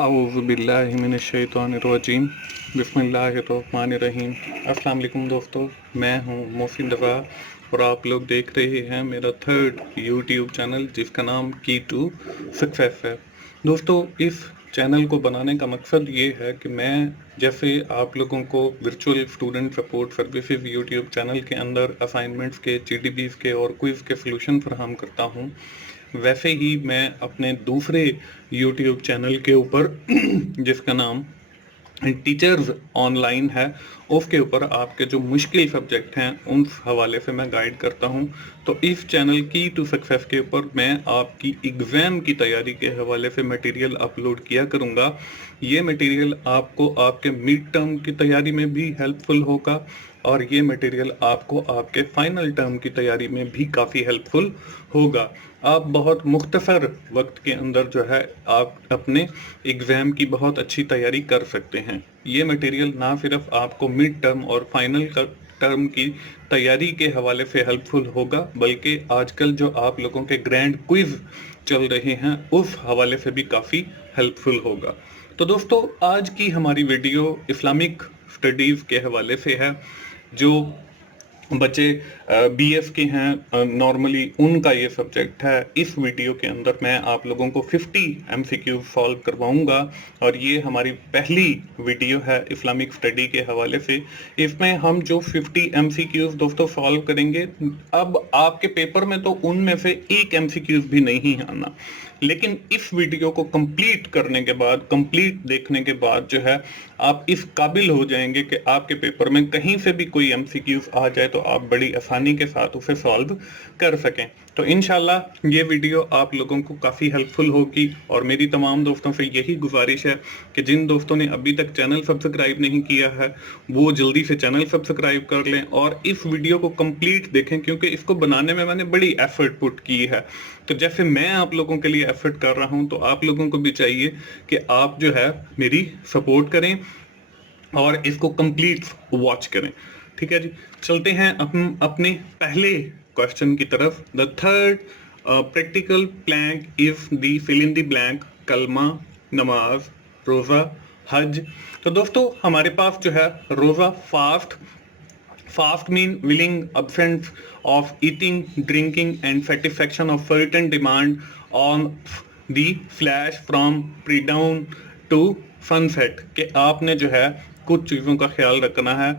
आऊज़ुबिल्लाहिमिनश्शैतानिर्रजीम बिस्मिल्लाहिर्रहमानिर्रहीम। अस्सलाम वालेकुम दोस्तों, मैं हूं मोहसिन रज़ा और आप लोग देख रहे हैं मेरा थर्ड यूट्यूब चैनल जिसका नाम की टू सक्सेस है। दोस्तों, इस चैनल को बनाने का मकसद ये है कि मैं जैसे आप लोगों को virtual student support services YouTube channel के अंदर असाइनमेंट्स के, जीडीबीज़ के और क्विज़ के सलूशन फराहम करता हूं, वैसे ही मैं अपने दूसरे यूट्यूब चैनल के ऊपर जिसका नाम टीचर्स ऑनलाइन है, उसके ऊपर आपके जो मुश्किल सब्जेक्ट हैं उन हवाले से मैं गाइड करता हूं। तो इस चैनल की टू सक्सेस के ऊपर मैं आपकी एग्ज़ाम की तैयारी के हवाले से मटेरियल अपलोड किया करूंगा। ये मटेरियल आपको आपके मिड टर्म की तैयारी में भी हेल्पफुल होगा और ये मटेरियल आपको आपके फाइनल टर्म की तैयारी में भी काफ़ी हेल्पफुल होगा। आप बहुत मुख्तसर वक्त के अंदर जो है आप अपने एग्ज़ाम की बहुत अच्छी तैयारी कर सकते हैं। ये मटेरियल ना सिर्फ आपको मिड टर्म और फाइनल का टर्म की तैयारी के हवाले से हेल्पफुल होगा, बल्कि आजकल जो आप लोगों के ग्रैंड क्विज़ चल रहे हैं उस हवाले से भी काफ़ी हेल्पफुल होगा। तो दोस्तों, आज की हमारी वीडियो इस्लामिक स्टडीज़ के हवाले से है। जो बच्चे बीएफ के हैं नॉर्मली उनका ये सब्जेक्ट है। इस वीडियो के अंदर मैं आप लोगों को 50 एमसीक्यू सॉल्व करवाऊंगा और ये हमारी पहली वीडियो है इस्लामिक स्टडी के हवाले से। इसमें हम जो 50 एमसीक्यूज दोस्तों सॉल्व करेंगे, अब आपके पेपर में तो उनमें से एक एमसीक्यूज भी नहीं आना, लेकिन इस वीडियो को कंप्लीट करने के बाद, कंप्लीट देखने के बाद जो है आप इस काबिल हो जाएंगे कि आपके पेपर में कहीं से भी कोई एमसीक्यूज आ जाए तो आप बड़ी आसानी के साथ उसे सॉल्व कर सकें। तो इंशाल्लाह ये वीडियो आप लोगों को काफ़ी हेल्पफुल होगी और मेरी तमाम दोस्तों से यही गुजारिश है कि जिन दोस्तों ने अभी तक चैनल सब्सक्राइब नहीं किया है वो जल्दी से चैनल सब्सक्राइब कर लें और इस वीडियो को कंप्लीट देखें, क्योंकि इसको बनाने में मैंने बड़ी एफर्ट पुट की है। तो जैसे मैं आप लोगों के लिए एफर्ट कर रहा हूं, तो आप लोगों को भी चाहिए कि आप जो है मेरी सपोर्ट करें और इसको कंप्लीट वॉच करें। ठीक है जी, चलते हैं अपने पहले क्वेश्चन की तरफ। The third practical plank is the fill in the blank कलमा, नमाज, रोज़ा, हज। तो दोस्तों, हमारे पास जो है रोज़ा, Fast mean willing absence of eating, drinking and satisfaction of certain demand on the flash from pre-dawn to sunset, कि आपने जो है कुछ चीज़ों का ख्याल रखना है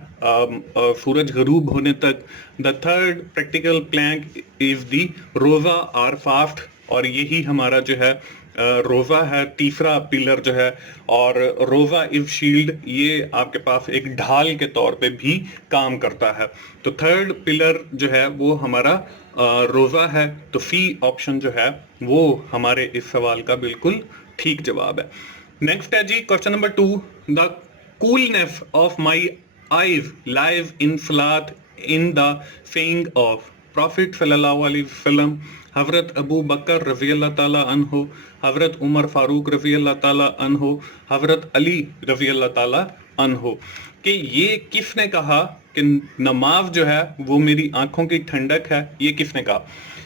सूरज गरूब होने तक। The third practical plank is the रोज़ा और फास्ट, और यही हमारा जो है रोज़ा है, तीसरा पिलर जो है। और रोज़ा इज शील्ड, ये आपके पास एक ढाल के तौर पे भी काम करता है। तो थर्ड पिलर जो है वो हमारा रोज़ा है। तो सी ऑप्शन जो है वो हमारे इस सवाल का बिल्कुल ठीक जवाब है। नेक्स्ट है जी question number 2। The coolness of my eyes lies in salat in the saying of prophet सल्लल्लाहु अलैहि वसल्लम, हज़रत अबू बकर रज़ी अल्लाह ताला अन्हो, हज़रत उमर फारूक रज़ी अल्लाह ताला अन्हो, हज़रत अली रज़ी अल्लाह ताला अन्हो। कि ये किसने कहा कि नमाज जो है वो मेरी आंखों की ठंडक है? ये किसने कहा?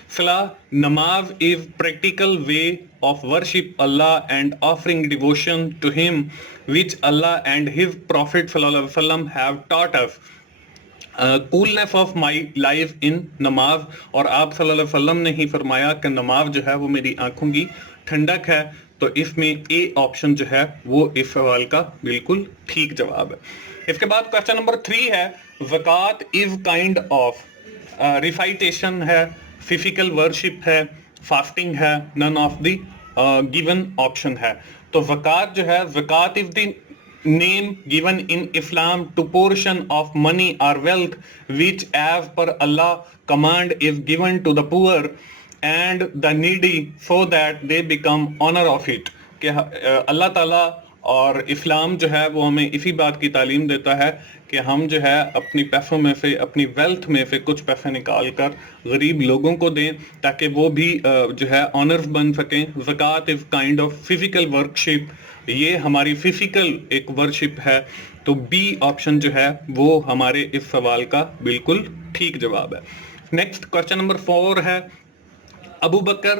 सलाह, नमाज is practical way of worship Allah and offering devotion to Him, which Allah and His Prophet sallallahu alaihi wasallam have taught us. Coolness of my life in नमाज, और आप सल्लल्लाहु अलैहि वसल्लम ने ही फरमाया कि नमाज जो है वो मेरी आंखों की ठंडक है। तो इसमें ए ऑप्शन जो है वो इस सवाल का बिल्कुल ठीक जवाब है। इसके बाद क्वेश्चन नंबर 3 है, zakat is kind of, recitation है, फिजिकल वर्शिप है, फास्टिंग है, none of the given option है। तो ज़कात जो है, zakat is the name given in Islam to portion of money or wealth which as per Allah command is given to the poor and the needy so that they become honor of it। कि अल्लाह ताला और इस्लाम जो है वो हमें इसी बात की तालीम देता है कि हम जो है अपनी पैसों में से, अपनी वेल्थ में से कुछ पैसे निकाल कर गरीब लोगों को दें ताकि वो भी जो है ऑनर्स बन सकें। Zakat is kind of physical worship, ये हमारी फिजिकल एक वर्शिप है। तो बी ऑप्शन जो है वो हमारे इस सवाल का बिल्कुल ठीक जवाब है। नेक्स्ट क्वेश्चन नंबर 4 है, अबू बकर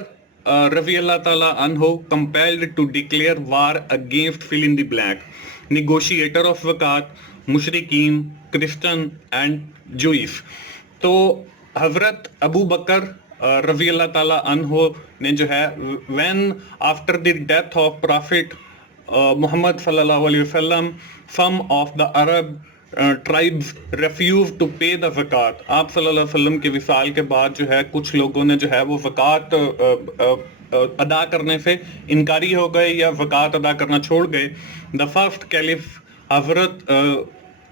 رضی اللہ تعالیٰ عنہ compelled to declare war against fill in the blank, negotiator of وقات, مشرکین, کرسچن اینڈ جوئس. تو حضرت ابو بکر رضی اللہ تعالیٰ عنہ نے جو ہے when after the death of Prophet محمد صلی اللہ علیہ وسلم some of the Arab tribes refused to pay the زکوٰۃ. آپ صلی اللہ علیہ وسلم کے وصال کے بعد جو ہے کچھ لوگوں نے جو ہے وہ زکوٰۃ ادا کرنے سے انکاری ہو گئے یا زکوٰۃ ادا کرنا چھوڑ گئے. دا فرسٹ کیلف حضرت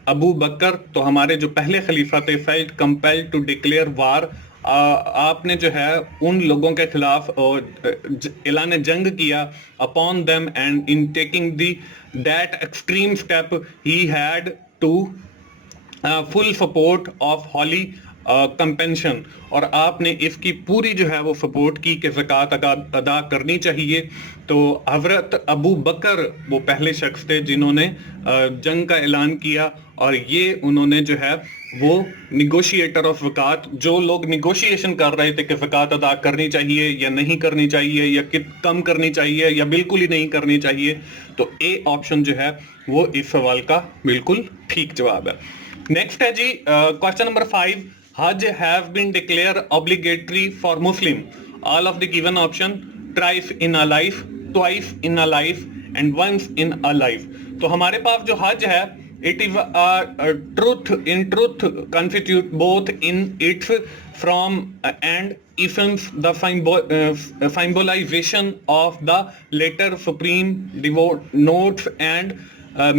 ابو بکر, تو ہمارے جو پہلے خلیفہ تھے, felt compelled to declare war. آپ نے جو ہے ان لوگوں کے خلاف اعلان جنگ کیا upon them, and in taking that extreme step he had to full support of holy compensation, اور آپ نے اس کی پوری جو ہے وہ سپورٹ کی کہ زکوٰۃ ادا کرنی چاہیے. تو حضرت ابو بکر وہ پہلے شخص تھے جنہوں نے جنگ کا اعلان کیا, اور یہ انہوں نے جو ہے وہ نیگوشیٹر آف زکوٰۃ, جو لوگ نیگوشیشن کر رہے تھے کہ زکوٰۃ ادا کرنی چاہیے یا نہیں کرنی چاہیے یا کم کرنی چاہیے یا بالکل ہی نہیں کرنی چاہیے, تو اے آپشن جو ہے وہ اس سوال کا بالکل ٹھیک جواب ہے. نیکسٹ ہے جی question number 5. Hajj have been declared obligatory for Muslim. All of the given option: thrice in a life, twice in a life, and once in a life. تو ہمارے پاس جو حج ہے, it is a truth constitute both in its from and essence the symbolization of the latter supreme notes and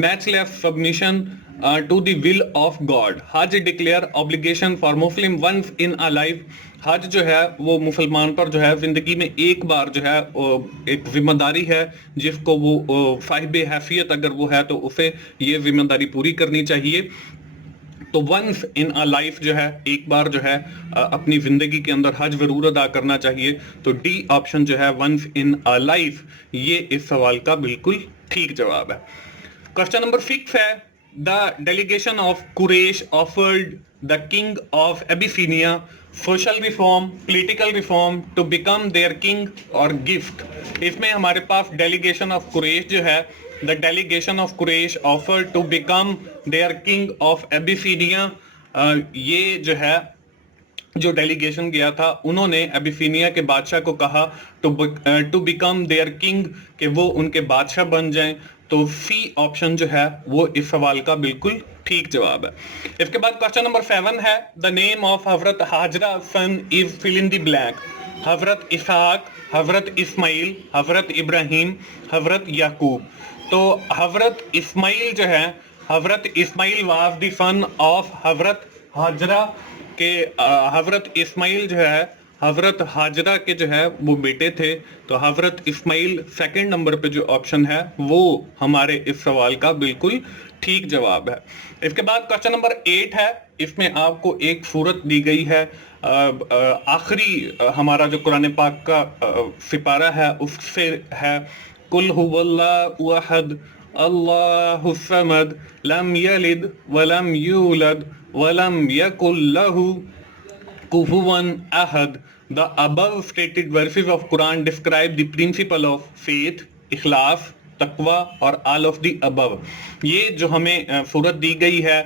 matchless submission to the will of God. Hajj declare obligation for Muslim once in a life. حج جو ہے وہ مسلمان پر جو ہے زندگی میں ایک بار جو ہے ایک ذمہ داری ہے, جس کو وہ صاحب حیثیت اگر وہ ہے تو اسے یہ ذمہ داری پوری کرنی چاہیے. تو ونس ان اے لائف جو ہے ایک بار جو ہے اپنی زندگی کے اندر حج ضرور ادا کرنا چاہیے. تو ڈی آپشن جو ہے ونس ان اے لائف, یہ اس سوال کا بالکل ٹھیک جواب ہے. کوشچن نمبر 6 ہے the delegation of Quraysh offered the king of Abyssinia social reform, political reform to become their king or gift. اس میں ہمارے پاس delegation of Quraysh جو ہے, the delegation of Quraysh offered to become their king of Abyssinia. یہ جو ہے جو delegation گیا تھا, انہوں نے ابیسینیا کے بادشاہ کو کہا to become their king, کہ وہ ان کے بادشاہ بن جائیں. تو سی آپشن جو ہے وہ اس سوال کا بالکل ٹھیک جواب ہے. اس کے بعد کوشچن نمبر 7 ہے the name of حضرت Hajra son is fill in the blank. حضرت اسحاق, حضرت اسماعیل, حضرت ابراہیم, حضرت یعقوب. تو حضرت اسماعیل جو ہے, حضرت اسماعیل was the son of حضرت حاجرہ, کہ حضرت اسماعیل جو ہے حضرت حاجرہ کے جو ہے وہ بیٹے تھے. تو حضرت اسماعیل سیکنڈ نمبر پہ جو آپشن ہے وہ ہمارے اس سوال کا بالکل ٹھیک جواب ہے. اس کے بعد کوشچن نمبر 8 ہے, اس میں آپ کو ایک سورت دی گئی ہے, آخری ہمارا جو قرآن پاک کا سپارہ ہے اس سے ہے قل هو اللہ احد اللہ الصمد لم یلد ولم یولد ولم یکن لہ Kufuwan Ahad. The above stated verses of Quran describe the principle of faith, ikhlas, taqwa اور all of the above. یہ جو ہمیں صورت دی گئی ہے,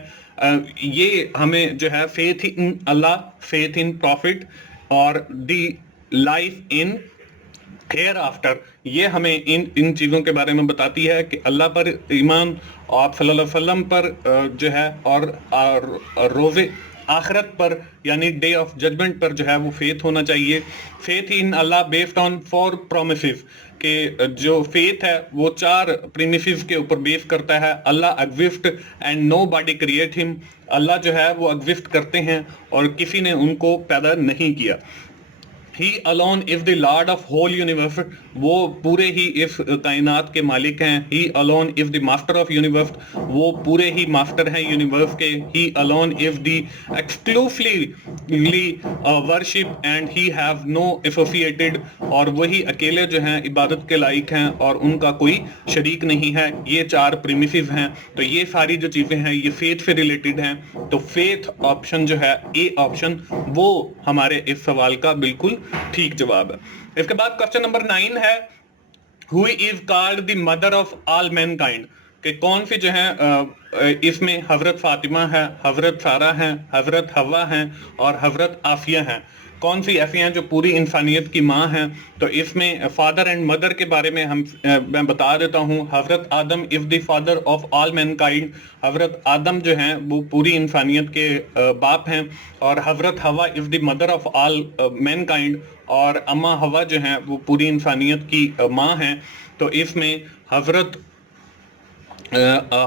یہ ہمیں جو ہے faith in Allah, faith in Prophet اور the life in hereafter, یہ ہمیں ان چیزوں کے بارے میں بتاتی ہے کہ اللہ پر ایمان, آپ صلی اللہ علیہ وسلم پر جو ہے, اور روز آخرت پر یعنی ڈے آف ججمنٹ پر جو ہے وہ فیتھ ہونا چاہیے. Faith in Allah based on 4 promises, کہ جو فیتھ ہے وہ 4 پریمیسز کے اوپر بیس کرتا ہے. Allah exist and nobody create him, Allah جو ہے وہ ایگزسٹ کرتے ہیں اور کسی نے ان کو پیدا نہیں کیا. He alone is the Lord of whole universe. وہ پورے ہی اس کائنات کے مالک ہیں. He alone is the master of universe. وہ پورے ہی ماسٹر ہیں یونیورس کے. He alone is the exclusively worship and he have no associated. اور وہی اکیلے جو ہیں عبادت کے لائق ہیں اور ان کا کوئی شریک نہیں ہے. یہ 4 پریمیسز ہیں. تو یہ ساری جو چیزیں ہیں یہ فیتھ سے ریلیٹڈ ہیں. تو فیتھ آپشن جو ہے اے آپشن وہ ہمارے اس سوال کا بالکل ٹھیک جواب ہے. اس کے بعد کوشچن نمبر 9 ہے who is called the mother of all mankind, کہ کون سی جو ہے اس میں حضرت فاطمہ ہے, حضرت سارہ ہیں, حضرت حوا ہیں اور حضرت آسیہ ہیں. کون سی ایسی ہیں جو پوری انسانیت کی ماں ہیں؟ تو اس میں فادر اینڈ مدر کے بارے میں میں بتا دیتا ہوں. Hazrat Adam is the father of all mankind, Hazrat Adam جو ہیں وہ پوری انسانیت کے باپ ہیں, اور Hazrat Hawwa is the mother of all mankind, اور اما حوا جو ہیں وہ پوری انسانیت کی ماں ہیں. تو اس میں حضرت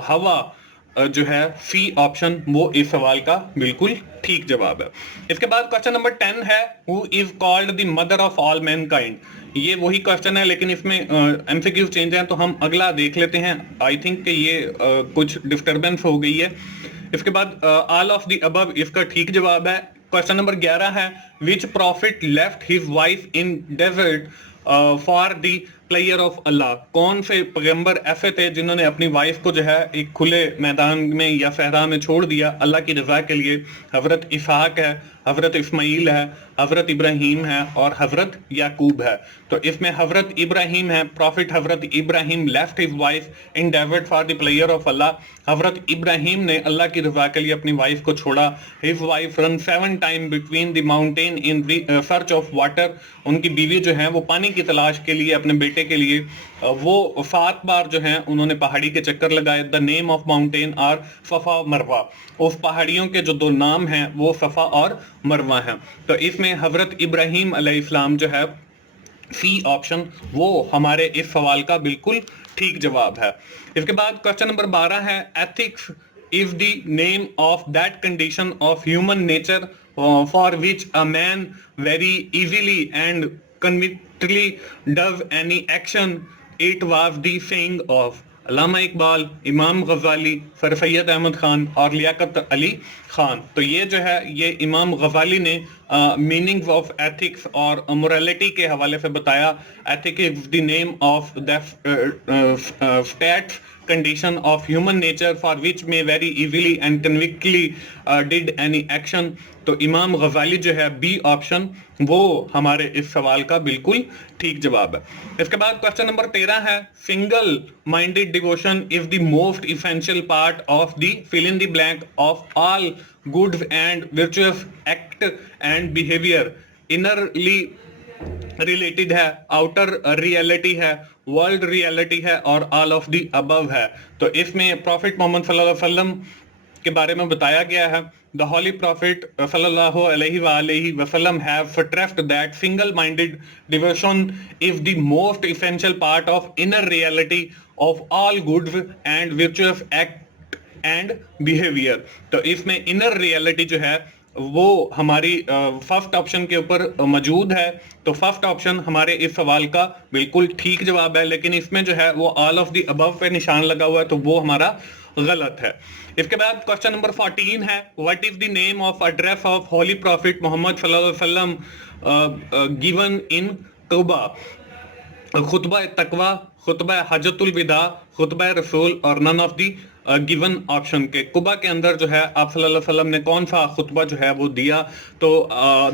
حوا جو ہے سی آپشن وہ اس سوال کا بالکل ٹھیک جواب ہے. اس کے بعد کوشچن نمبر 10 ہے who is called the mother of all mankind. یہ وہی کوشچن ہے لیکن اس میں ایم سی کیو چینج ہیں, تو ہم اگلا دیکھ لیتے ہیں. آئی تھنک کہ یہ کچھ ڈسٹربنس ہو گئی ہے. اس کے بعد all of the above اس کا ٹھیک جواب ہے. کوشچن نمبر 11 ہے which prophet left his wife in desert for the pleasure of Allah. کون سے پیغمبر ایسے تھے جنہوں نے اپنی وائف کو جو ہے ایک کھلے میدان میں یا صحرا میں چھوڑ دیا اللہ کی رضا کے لیے؟ حضرت اسحاق ہے, حضرت اسماعیل ہے, حضرت ابراہیم ہے اور حضرت یعقوب ہے. تو اس میں حضرت ابراہیم ہے, پروفٹ حضرت ابراہیم left his wife in desert for the pleasure of Allah. حضرت ابراہیم نے اللہ کی رضا کے لیے اپنی وائف کو چھوڑا. his wife ran 7 times between the mountain in search of water. ان کی بیوی جو ہیں وہ پانی کی تلاش کے لیے اپنے بیٹے کے لیے وہ 7 بار جو ہیں انہوں نے پہاڑی کے چکر لگائے. the name of mountain are صفا مروا. اس پہاڑیوں کے جو 2 نام ہیں وہ صفا اور مروا ہیں. تو اس میں حضرت ابراہیم علیہ السلام جو ہے سی آپشن وہ ہمارے اس سوال کا بالکل ٹھیک جواب ہے. اس کے بعد کوشچن نمبر 12 ہے ethics is the name of that condition of human nature for which a man very easily and convictly does any action. It was the saying of علامہ اقبال, امام غزالی, سر سید احمد خان اور لیاقت علی خان. تو یہ جو ہے یہ امام غزالی نے میننگز آف ایتھکس اور مورالٹی کے حوالے سے بتایا. Ethic is the name of the status condition of human nature for which may very easily and convictly did any action. تو امام غزالی جو ہے بی آپشن وہ ہمارے اس سوال کا بالکل ٹھیک جواب ہے. اس کے بعد کوشچن نمبر 13 ہے single minded devotion is the most essential part of the fill in the blank of all good and virtuous act and behavior. innerly related ہے, آؤٹر ریالٹی ہے, ورلڈ ریالٹی ہے اور آل آف دی ابو ہے. تو اس میں profit Muhammad صلی اللہ علیہ وسلم کے بارے میں بتایا گیا ہے. The holy prophet صلی اللہ علیہ وآلہ وسلم have stressed that single-minded devotion is the most essential part of inner reality of all good and virtuous act and behavior. تو اس میں inner reality جو ہے وہ ہماری فرسٹ آپشن کے اوپر موجود ہے. تو فرسٹ آپشن ہمارے اس سوال کا بالکل ٹھیک جواب ہے, لیکن اس میں جو ہے وہ آل آف دی ابو پہ نشان لگا ہوا ہے تو وہ ہمارا غلط ہے. اس کے بعد کوشچن نمبر 14 ہے what is the name of address of holy prophet Muhammad صلی اللہ علیہ وسلم گیون ان قبا؟ خطبہ تقوی, خطبہ حجۃ الوداع, خطبہ رسول اور none of the given option. کے قبا کے اندر جو ہے آپ صلی اللہ علیہ وسلم نے کون سا خطبہ جو ہے وہ دیا؟ تو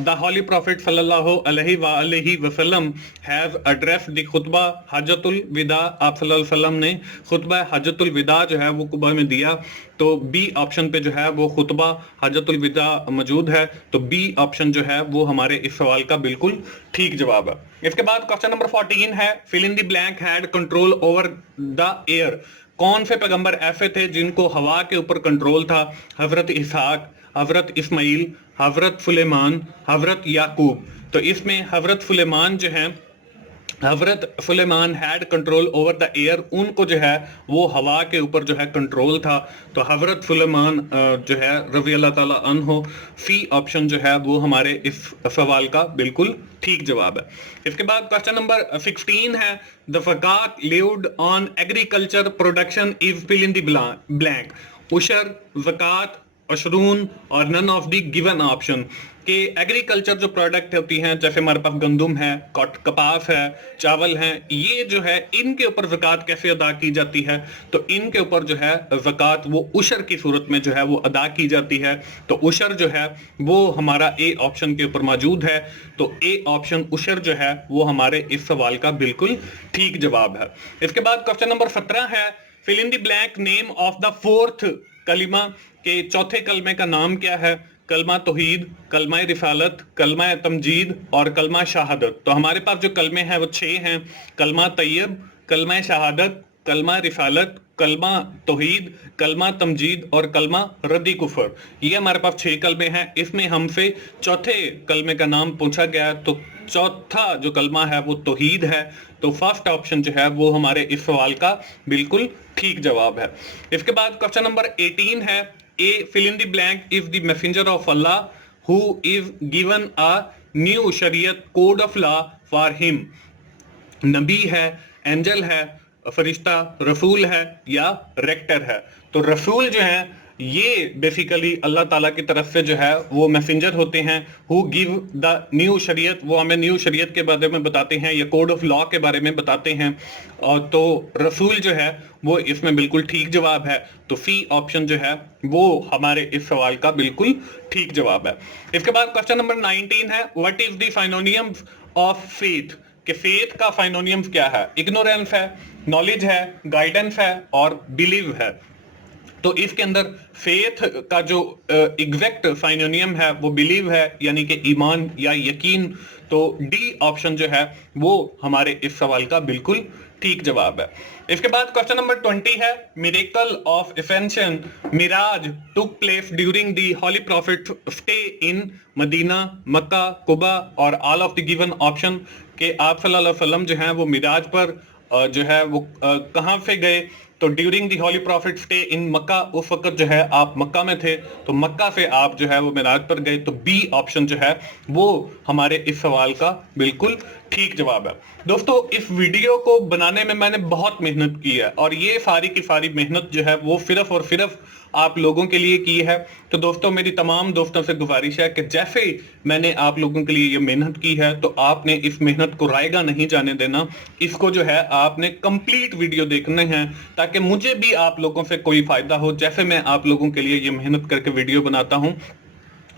دا ہولی پروفٹ صلی اللہ علیہ وآلہ وسلم ہیو ایڈریس دی خطبہ حجۃ الوداع. آپ صلی اللہ علیہ وسلم نے خطبہ حجۃ الوداع جو ہے وہ قبا میں دیا. تو بی آپشن پہ جو ہے وہ خطبہ حجۃ الوداع موجود ہے. تو بی آپشن جو ہے وہ ہمارے اس سوال کا بالکل ٹھیک جواب ہے. اس کے بعد کوشچن نمبر 14 ہے fill in the blank had control over the air. کون سے پیغمبر ایسے تھے جن کو ہوا کے اوپر کنٹرول تھا؟ حضرت اسحاق, حضرت اسماعیل, حضرت سلیمان, حضرت یعقوب. تو اس میں حضرت سلیمان جو ہیں Hazrat Sulaiman had control over the air, ان کو جو ہے وہ ہوا کے اوپر جو ہے کنٹرول تھا. تو حضرت سلیمان جو ہے رضی اللہ تعالیٰ عنہ سی آپشن جو ہے وہ ہمارے اس سوال کا بالکل ٹھیک جواب ہے. اس کے بعد کوشچن نمبر 16 ہے the zakat lived on agriculture production is fill in the blank. عشر, زکات, عشرون اور none of the given option. کہ ایگریکلچر جو پروڈکٹ ہوتی ہیں جیسے ہمارے پاس گندم ہے, کپاس ہے, چاول ہیں, یہ جو ہے ان کے اوپر زکوٰۃ کیسے ادا کی جاتی ہے؟ تو ان کے اوپر جو ہے زکوٰۃ وہ عشر کی صورت میں جو ہے وہ ادا کی جاتی ہے. تو عشر جو ہے وہ ہمارا اے آپشن کے اوپر موجود ہے. تو اے آپشن عشر جو ہے وہ ہمارے اس سوال کا بالکل ٹھیک جواب ہے. اس کے بعد کوسچن نمبر 17 ہے fill in the blank name of the fourth kalma, کہ چوتھے کلمے کا نام کیا ہے؟ کلمہ توحید, کلمہ رسالت, کلمہ تمجید اور کلمہ شہادت. تو ہمارے پاس جو کلمے ہیں وہ 6 ہیں, کلمہ طیب, کلمہ شہادت, کلمہ رسالت, کلمہ توحید, کلمہ تمجید اور کلمہ ردی کفر. یہ ہمارے پاس 6 کلمے ہیں. اس میں ہم سے چوتھے کلمے کا نام پوچھا گیا, تو چوتھا جو کلمہ ہے وہ توحید ہے. تو فرسٹ آپشن جو ہے وہ ہمارے اس سوال کا بالکل ٹھیک جواب ہے. اس کے بعد کوسچن نمبر 18 ہے A fill in the blank is the messenger of Allah who is given a new shariat code of law for him. نبی ہے, اینجل ہے, فرشتہ, رسول ہے یا ریکٹر ہے؟ تو رسول جو ہیں یہ بیسیکلی اللہ تعالیٰ کی طرف سے جو ہے وہ میسنجر ہوتے ہیں. who give the new شریعت, وہ ہمیں نیو شریعت کے بارے میں بتاتے ہیں یا کوڈ آف لا کے بارے میں بتاتے ہیں. اور تو رسول جو ہے وہ اس میں بالکل ٹھیک جواب ہے. تو سی آپشن جو ہے وہ ہمارے اس سوال کا بالکل ٹھیک جواب ہے. اس کے بعد کوسچن نمبر 19 ہے what is the synonyms of faith, کہ فیتھ کا سائنونیمز کیا ہے؟ اگنورینس ہے, نالج ہے, گائیڈنس ہے اور بلیو ہے. تو اس کے اندر فیتھ کا جو ایگزیکٹ سائنونیم ہے وہ بلیو ہے, یعنی کہ ایمان یا یقین. تو ڈی آپشن جو ہے وہ ہمارے اس سوال کا بالکل ٹھیک جواب ہے. اس کے بعد کوسچن نمبر 20 ہے miracle of ascension Miraj took place during the holy prophet stay in Medina, Mecca, Quba اور all of the given option, کہ آپ صلی اللہ علیہ وسلم جو ہیں وہ معراج پر جو ہے وہ کہاں سے گئے؟ تو during the holy prophet stay in Mecca, اس وقت جو ہے آپ مکہ میں تھے, تو مکہ سے آپ جو ہے وہ معراج پر گئے. تو بی آپشن جو ہے وہ ہمارے اس سوال کا بالکل ٹھیک جواب ہے. دوستو اس ویڈیو کو بنانے میں میں نے بہت محنت کی ہے, اور یہ ساری کی ساری محنت جو ہے وہ صرف اور صرف آپ لوگوں کے لیے کی ہے. تو دوستو میری تمام دوستوں سے گزارش ہے کہ جیسے میں نے آپ لوگوں کے لیے یہ محنت کی ہے تو آپ نے اس محنت کو رائیگاں نہیں جانے دینا. اس کو جو ہے آپ نے کمپلیٹ ویڈیو دیکھنے ہیں تاکہ مجھے بھی آپ لوگوں سے کوئی فائدہ ہو, جیسے میں آپ لوگوں کے لیے یہ محنت کر کے ویڈیو بناتا ہوں.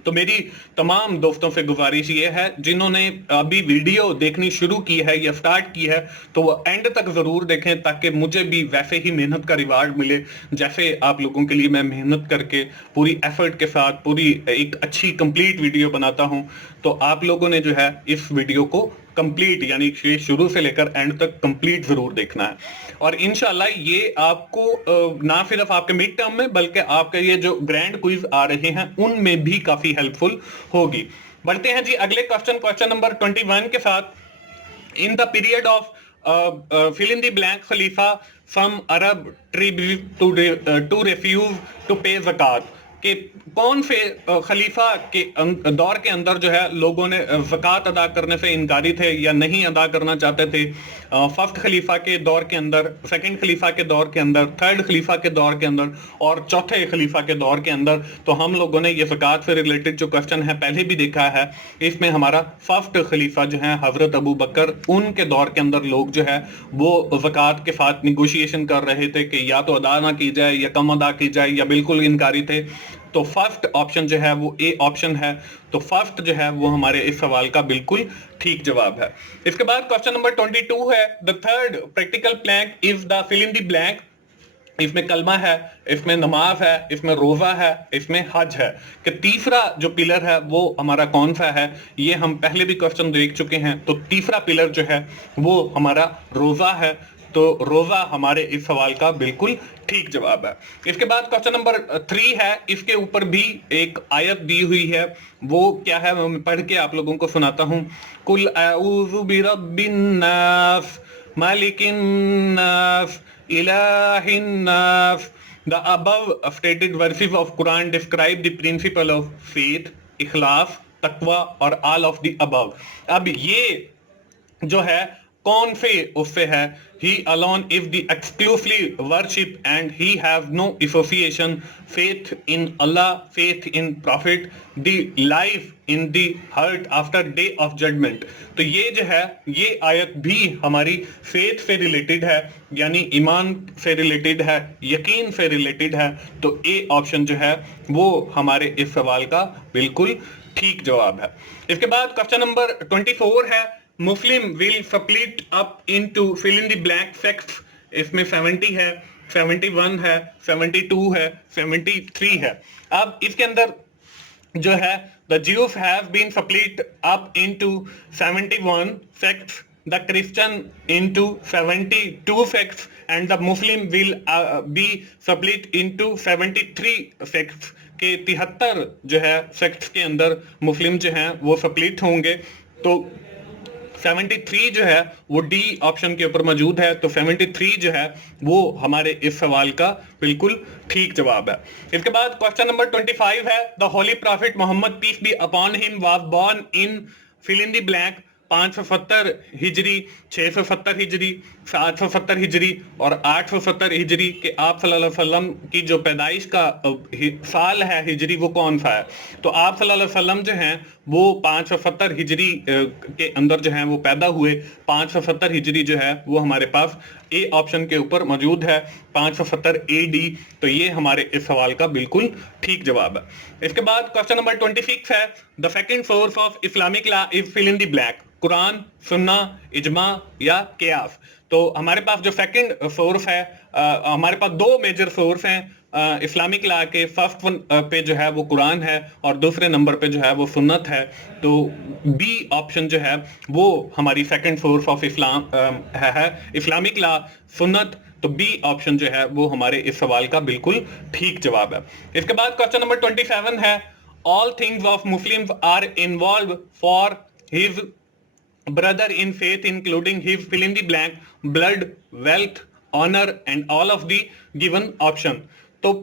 تو میری تمام دوستوں سے گزارش یہ ہے جنہوں نے ابھی ویڈیو دیکھنی شروع کی ہے یا سٹارٹ کی ہے تو وہ اینڈ تک ضرور دیکھیں تاکہ مجھے بھی ویسے ہی محنت کا ریوارڈ ملے جیسے آپ لوگوں کے لیے میں محنت کر کے پوری ایفرٹ کے ساتھ پوری ایک اچھی کمپلیٹ ویڈیو بناتا ہوں. تو آپ لوگوں نے جو ہے اس ویڈیو کو کمپلیٹ یعنی شروع سے لے کر اینڈ تک کمپلیٹ ضرور دیکھنا ہے. اور انشاءاللہ یہ آپ کو نہ صرف آپ کے مڈ ٹرم میں بلکہ آپ کے یہ جو گرینڈ کوئز آ رہے ہیں ان میں بھی کافی ہیلپ فل ہوگی. بڑھتے ہیں جی اگلے کوسچن نمبر 21 کے ساتھ. In the period of fill in the blank خلیفہ from Arab tribe to refuse to pay zakat, کہ کون سے خلیفہ کے دور کے اندر جو ہے لوگوں نے زکوٰۃ ادا کرنے سے انکاری تھے یا نہیں ادا کرنا چاہتے تھے؟ فرسٹ خلیفہ کے دور کے اندر, سیکنڈ خلیفہ کے دور کے اندر, تھرڈ خلیفہ کے دور کے اندر اور چوتھے خلیفہ کے دور کے اندر. تو ہم لوگوں نے یہ زکوٰۃ سے ریلیٹڈ جو کوسچن ہے پہلے بھی دیکھا ہے. اس میں ہمارا فرسٹ خلیفہ جو ہے حضرت ابو بکر, ان کے دور کے اندر لوگ جو ہے وہ زکوٰۃ کے ساتھ نیگوشیشن کر رہے تھے کہ یا تو ادا نہ کی جائے یا کم ادا کی جائے یا بالکل انکاری تھے. تو فرسٹ آپشن جو ہے وہ اے آپشن ہے. تو فرسٹ جو ہے وہ ہمارے اس سوال کا بالکل ٹھیک جواب ہے. اس کے بعد کوسچن نمبر 22 ہے the third practical plank is the fill in the blank. اس میں کلمہ ہے, اس میں نماز ہے, اس میں روزہ ہے, اس میں حج ہے, کہ تیسرا جو پلر ہے وہ ہمارا کون سا ہے؟ یہ ہم پہلے بھی کوسچن دیکھ چکے ہیں. تو تیسرا پلر جو ہے وہ ہمارا روزہ ہے. تو روزہ ہمارے اس سوال کا بالکل ٹھیک جواب ہے. اس کے بعد کوسچن نمبر 3 ہے, اس کے اوپر بھی ایک آیت دی ہوئی ہے. وہ کیا ہے میں پڑھ کے آپ لوگوں کو سناتا ہوں. قُلْ أَعُوذُ بِرَبِّ النَّاسِ مَالِكِ النَّاسِ إِلَٰهِ النَّاسِ. The above stated verses of Quran describe the principle of faith, اخلاص, تقوی اور all of the above. اب یہ جو ہے کون فے اس سے ہے. He alone is the exclusively worship and he have no association. Faith in Allah, faith in Prophet, the life in the heart after day of judgment. تو یہ جو ہے یہ آیت بھی ہماری فیتھ سے ریلیٹڈ ہے, یعنی ایمان سے ریلیٹڈ ہے, یقین سے ریلیٹڈ ہے. تو اے آپشن جو ہے وہ ہمارے اس سوال کا بالکل ٹھیک جواب ہے. اس کے بعد کوسچن نمبر 24 ہے, Muslim will split up into fill in the blank sects. اس میں 70 ہے, 71 ہے, 72 ہے, 73 ہے. اب اس کے اندر جو ہے the Jews have been split up into 71 sects, the Christian into 72 sects, and the Muslim will be split into 73 sects. کہ 73 جو ہے sects کے اندر مسلم جو ہیں وہ split ہوں گے. تو 73 جو ہے وہ ڈی آپشن کے اوپر موجود ہے. تو 73 جو ہے وہ ہمارے اس سوال کا بالکل ٹھیک جواب ہے. اس کے بعد کوسچن نمبر 25 ہے, the holy prophet Muhammad peace be upon him was born in fill in the blank 570 ہجری, 670 ہجری, 770 ہجری اور 870 ہجری. کہ آپ صلی اللہ علیہ وسلم کی جو پیدائش کا سال ہے ہجری وہ کون سا ہے. تو آپ صلی اللہ علیہ وسلم جو ہیں وہ 570 ہجری کے اندر جو ہیں وہ پیدا ہوئے. 570 ہجری جو ہے وہ ہمارے پاس اے آپشن کے اوپر موجود ہے, 570 اے ڈی. تو یہ ہمارے اس سوال کا بالکل ٹھیک جواب ہے. اس کے بعد کوسچن نمبر 26 ہے, the second source of Islamic law is fill in the blank. قرآن, سنہ, اجماع یا قیاس. تو ہمارے پاس جو سیکنڈ سورس ہے, ہمارے پاس دو میجر سورس ہیں اسلامک لا کے. فرسٹ پہ جو ہے وہ قرآن ہے اور دوسرے نمبر پہ جو ہے وہ سنت ہے. تو بی آپشن جو ہے وہ ہماری سیکنڈ سورس آف اسلام ہے, اسلامک لا, سنت. تو بی آپشن جو ہے وہ ہمارے اس سوال کا بالکل ٹھیک جواب ہے. اس کے بعد کوسچن نمبر 27 ہے, all things of Muslims are involved for his brother in faith including his fill in the blank, blood, wealth, honor and all of the given option. تو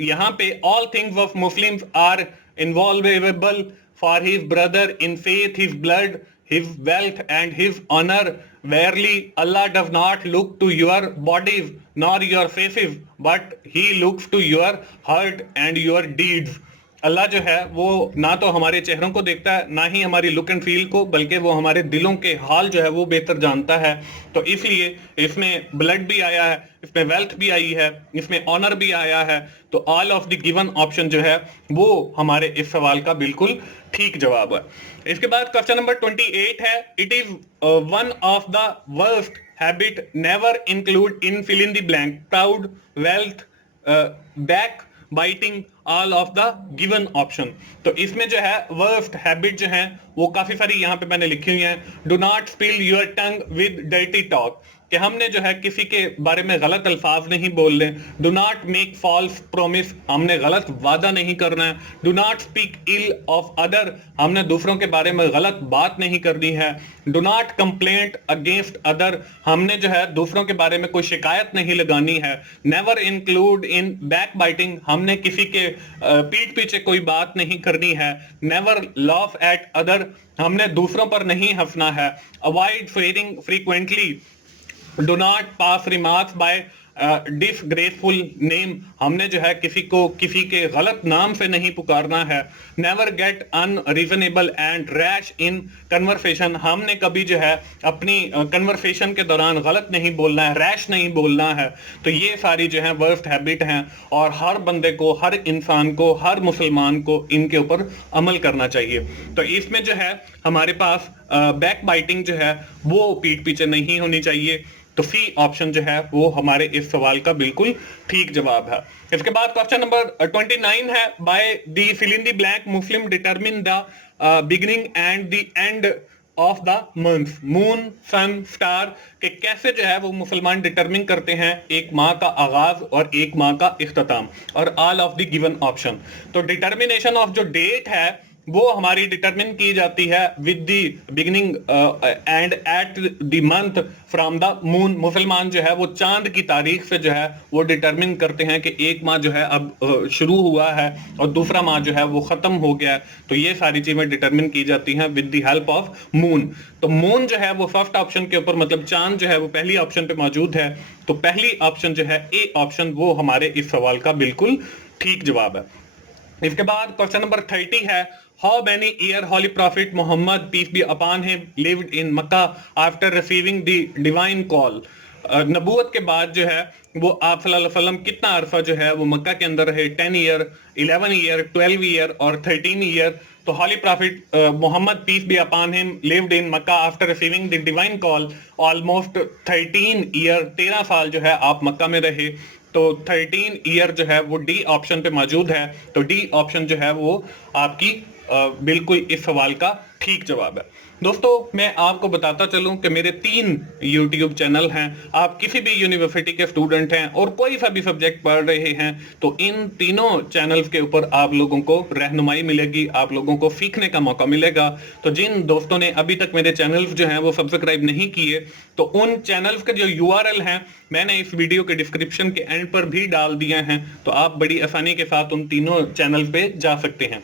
یہاں پہ all things of Muslims are involvable for his brother in faith, his blood, his wealth and his honor. Verily Allah does not look to your bodies nor your faces, but he looks to your heart and your deeds. اللہ جو ہے وہ نہ تو ہمارے چہروں کو دیکھتا ہے نہ ہی ہماری لک اینڈ فیل کو, بلکہ وہ ہمارے دلوں کے حال جو ہے وہ بہتر جانتا ہے. تو اس لیے اس میں بلڈ بھی آیا ہے, اس میں ویلتھ بھی آئی ہے, اس میں آنر بھی آیا ہے. تو آل آف دی گیون آپشن جو ہے وہ ہمارے اس سوال کا بالکل ٹھیک جواب ہے. اس کے بعد کوسچن نمبر 28 ہے, it is one of the worst habit never include in fill in the blank, proud, wealth, backbiting, all of the given option. تو اس میں جو ہے ورسٹ ہیبٹ جو ہیں وہ کافی ساری یہاں پہ میں نے لکھی ہوئی ہیں. Do not spell your tongue with dirty talk, کہ ہم نے جو ہے کسی کے بارے میں غلط الفاظ نہیں بولنے. Do not make false promise, ہم نے غلط وعدہ نہیں کرنا ہے. Do not speak L of other, ہم نے دوسروں کے بارے میں غلط بات نہیں کرنی ہے. Do not complaint against other, ہم نے جو ہے دوسروں کے بارے میں کوئی شکایت نہیں لگانی ہے. Never include in back biting, ہم نے کسی کے پیٹھ پیچھے کوئی بات نہیں کرنی ہے. نیور لاف ایٹ ادر, ہم نے دوسروں پر نہیں ہنسنا ہے. Avoid swearing frequently. Do not pass remarks by disgraceful name, ہم نے جو ہے کسی کو کسی کے غلط نام سے نہیں پکارنا ہے. Never get unreasonable and rash in conversation, ہم نے کبھی جو ہے اپنی کنورسیشن کے دوران غلط نہیں بولنا ہے, ریش نہیں بولنا ہے. تو یہ ساری جو ہیں ورسٹ ہیبٹ ہیں اور ہر بندے کو, ہر انسان کو, ہر مسلمان کو ان کے اوپر عمل کرنا چاہیے. تو اس میں جو ہے ہمارے پاس بیک بائٹنگ جو ہے وہ پیٹھ پیچھے نہیں ہونی چاہیے. تو سی آپشن جو ہے وہ ہمارے اس سوال کا بالکل ٹھیک جواب ہے. اس کے بعد کوسچن نمبر 29 ہے, by the fill in the blank Muslim determine the beginning and the end of the month, moon, sun, star, کہ کیسے جو ہے وہ مسلمان ڈیٹرمن کرتے ہیں ایک ماہ کا آغاز اور ایک ماہ کا اختتام, اور all of the given option. تو ڈیٹرمنیشن آف جو ڈیٹ ہے वो हमारी डिटरमिन की जाती है with the beginning and at the month from the moon. मुसलमान जो है वो चांद की तारीख से जो है वो डिटरमिन करते हैं कि एक माह जो है अब शुरू हुआ है और दूसरा माह जो है वो खत्म हो गया है। तो ये सारी चीजें डिटरमिन की जाती हैं with the help of moon. तो मून जो है वो फर्स्ट ऑप्शन के ऊपर, मतलब चांद जो है वो पहली ऑप्शन पे मौजूद है। तो पहली ऑप्शन जो है ए ऑप्शन वो हमारे इस सवाल का बिल्कुल ठीक जवाब है। इसके बाद क्वेश्चन नंबर 30 है, how many year holy prophet Muhammad peace be upon him lived in Mecca after receiving the divine call. नबूवत के बाद जो है वो आप सल्लल्लाहु अलैहि वसल्लम कितना अरसा जो है वो मक्का के अंदर रहे? 10 ईयर, 11 ईयर, 12 ईयर और 13 ईयर। तो holy prophet Muhammad peace be upon him lived in Mecca after receiving the divine call almost 13 year, 13 साल जो है आप मक्का में रहे। तो 13 ईयर जो है वो डी ऑप्शन पे मौजूद है। तो डी ऑप्शन जो है वो आपकी बिल्कुल इस सवाल का ठीक जवाब है। दोस्तों मैं आपको बताता चलूं कि मेरे 3 YouTube चैनल हैं। आप किसी भी यूनिवर्सिटी के स्टूडेंट हैं और कोई सा भी सब्जेक्ट पढ़ रहे हैं तो इन तीनों चैनल्स के ऊपर आप लोगों को रहनुमाई मिलेगी, आप लोगों को सीखने का मौका मिलेगा। तो जिन दोस्तों ने अभी तक मेरे चैनल्स जो हैं वो सब्सक्राइब नहीं किए तो उन चैनल्स के जो URL हैं मैंने इस वीडियो के डिस्क्रिप्शन के एंड पर भी डाल दिए हैं। तो आप बड़ी आसानी के साथ उन तीनों चैनल पे जा सकते हैं।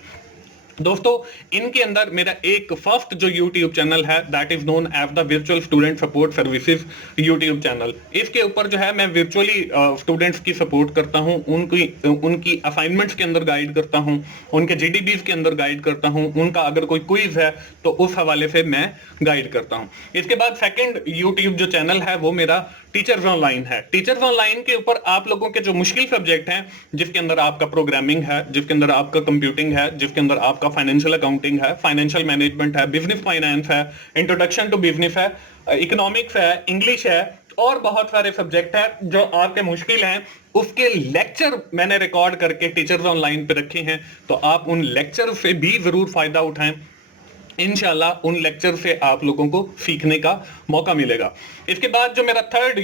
दोस्तों इनके अंदर मेरा एक फर्स्ट जो YouTube चैनल है that is known as the virtual student support services YouTube channel. इसके ऊपर जो है मैं वर्चुअली स्टूडेंट्स की सपोर्ट करता हूं, उनकी असाइनमेंट्स के अंदर गाइड करता हूं, उनके GDBs के अंदर गाइड करता हूं, उनका अगर कोई क्विज है तो उस हवाले से मैं गाइड करता हूं। इसके बाद सेकंड YouTube जो चैनल है वो मेरा टीचर्स ऑनलाइन है। टीचर्स ऑनलाइन के ऊपर आप लोगों के जो मुश्किल सब्जेक्ट हैं, जिसके अंदर आपका प्रोग्रामिंग है, जिसके अंदर आपका कंप्यूटिंग है, जिसके अंदर आपका फाइनेंशियल अकाउंटिंग है, फाइनेंशियल मैनेजमेंट है, बिजनेस फाइनेंस है, इंट्रोडक्शन टू बिजनेस है, इकोनॉमिक्स है, इंग्लिश है और बहुत सारे सब्जेक्ट है जो आपके मुश्किल हैं, उसके लेक्चर मैंने रिकॉर्ड करके टीचर्स ऑनलाइन पे रखे हैं। तो आप उन लेक्चर से भी जरूर फायदा उठाएं। इंशाल्लाह उन लेक्चर से आप लोगों को सीखने का मौका मिलेगा। इसके बाद जो मेरा थर्ड